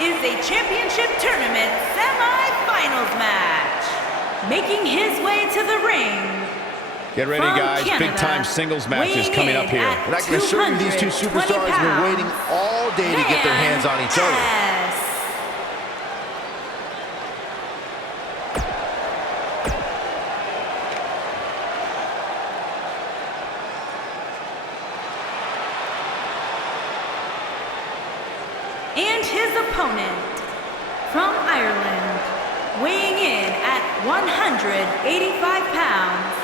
is a championship tournament semi-finals match. Making his way to the ring. Get ready, guys. Big-time singles matches coming up here. And I can assure you these two superstars have been waiting all day to get their hands on each other. And his opponent, from Ireland, weighing in at 185 pounds,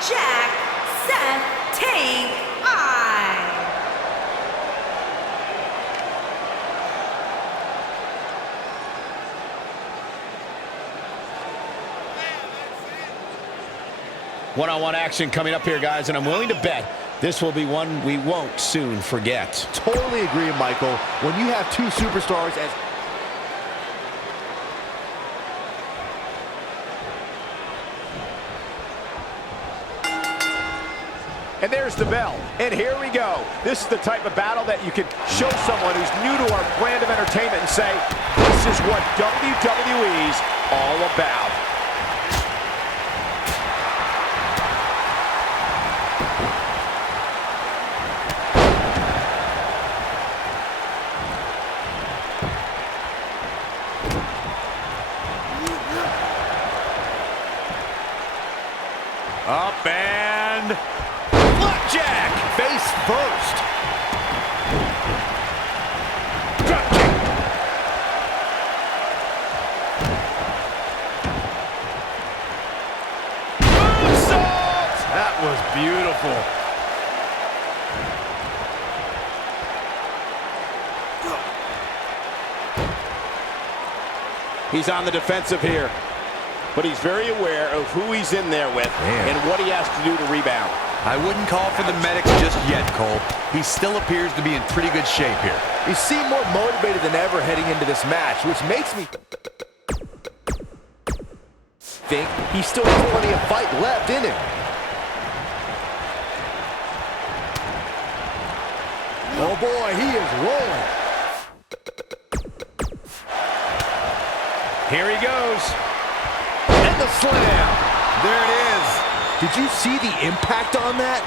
Jacksepticeye. One-on-one action coming up here, guys, and I'm willing to bet this will be one we won't soon forget. Totally agree, Michael. When you have two superstars as... And there's the bell. And here we go. This is the type of battle that you can show someone who's new to our brand of entertainment and say, this is what WWE's all about. Up and flapjack, face first. Drop kick. Moonsault! That was beautiful. He's on the defensive here, but he's very aware of who he's in there with and what he has to do to rebound. I wouldn't call for the medics just yet, Cole. He still appears to be in pretty good shape here. He seemed more motivated than ever heading into this match, which makes me think he still has plenty of fight left in him. Oh boy, he is rolling. Here he goes. And the slam. There it is. Did you see the impact on that?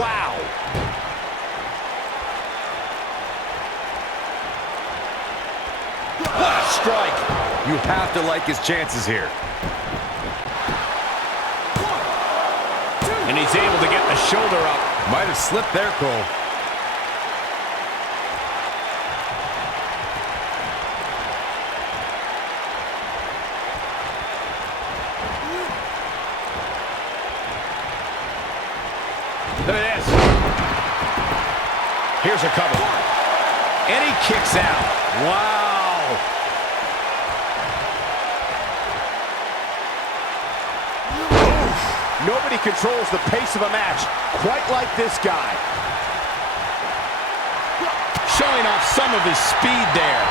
Wow. What a strike. You have to like his chances here. And he's able to get the shoulder up. Might have slipped there, Cole. Look at this. Here's a cover. And he kicks out. Wow. Oof. Nobody controls the pace of a match quite like this guy. Showing off some of his speed there.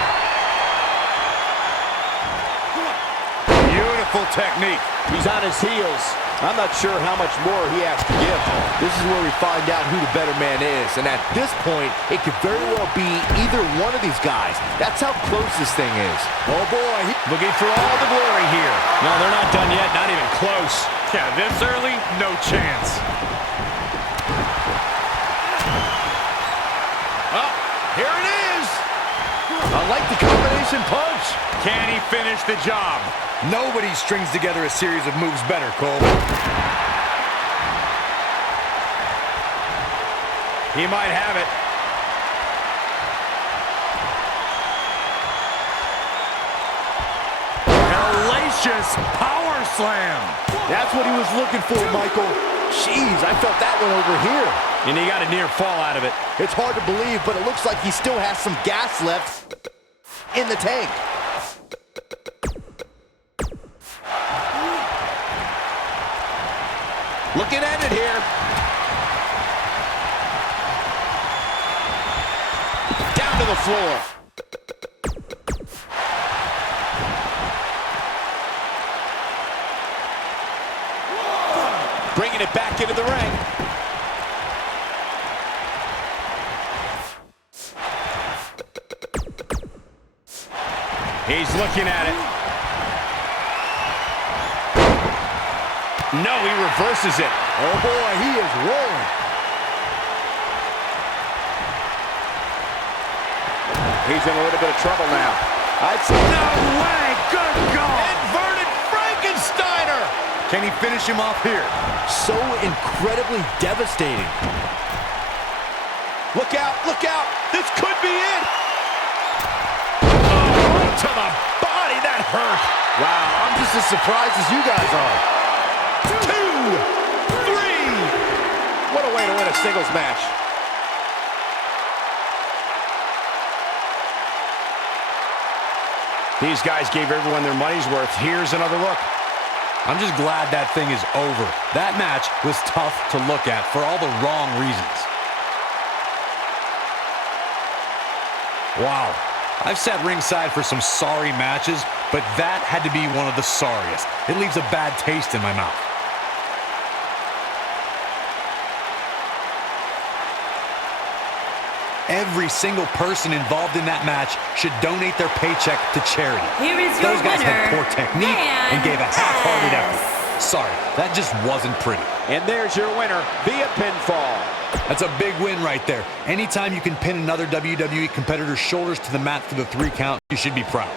Beautiful technique. He's on his heels. I'm not sure how much more he has to give. This is where we find out who the better man is. And at this point, it could very well be either one of these guys. That's how close this thing is. Oh boy, Looking for all the glory here. No, they're not done yet, not even close. Yeah, this early, no chance. Oh, here it is. I like the combination punch. Can he finish the job? Nobody strings together a series of moves better, Cole. He might have it. Hellacious power slam. That's what he was looking for, Michael. Jeez, I felt that one over here. And he got a near fall out of it. It's hard to believe, but it looks like he still has some gas left in the tank. Looking at it here. Down to the floor. Bringing it back into the ring. He's looking at it. No, he reverses it. Oh, boy, he is rolling. He's in a little bit of trouble now. I'd say No way! Good goal! Inverted Frankensteiner. Can he finish him off here? So incredibly devastating. look out, look out. This could be it. Oh, right to the body. That hurt. Wow, I'm just as surprised as you guys are. 2, 3. What a way to win a singles match. These guys gave everyone their money's worth. Here's another look. I'm just glad that thing is over. That match was tough to look at for all the wrong reasons. Wow. I've sat ringside for some sorry matches, but that had to be one of the sorriest. It leaves a bad taste in my mouth. Every single person involved in that match should donate their paycheck to charity. Here is your Those guys winner, had poor technique and gave a half-hearted Vanoss. effort. Sorry, that just wasn't pretty. And there's your winner via pinfall. That's a big win right there. Anytime you can pin another WWE competitor's shoulders to the mat for the 3 count, you should be proud.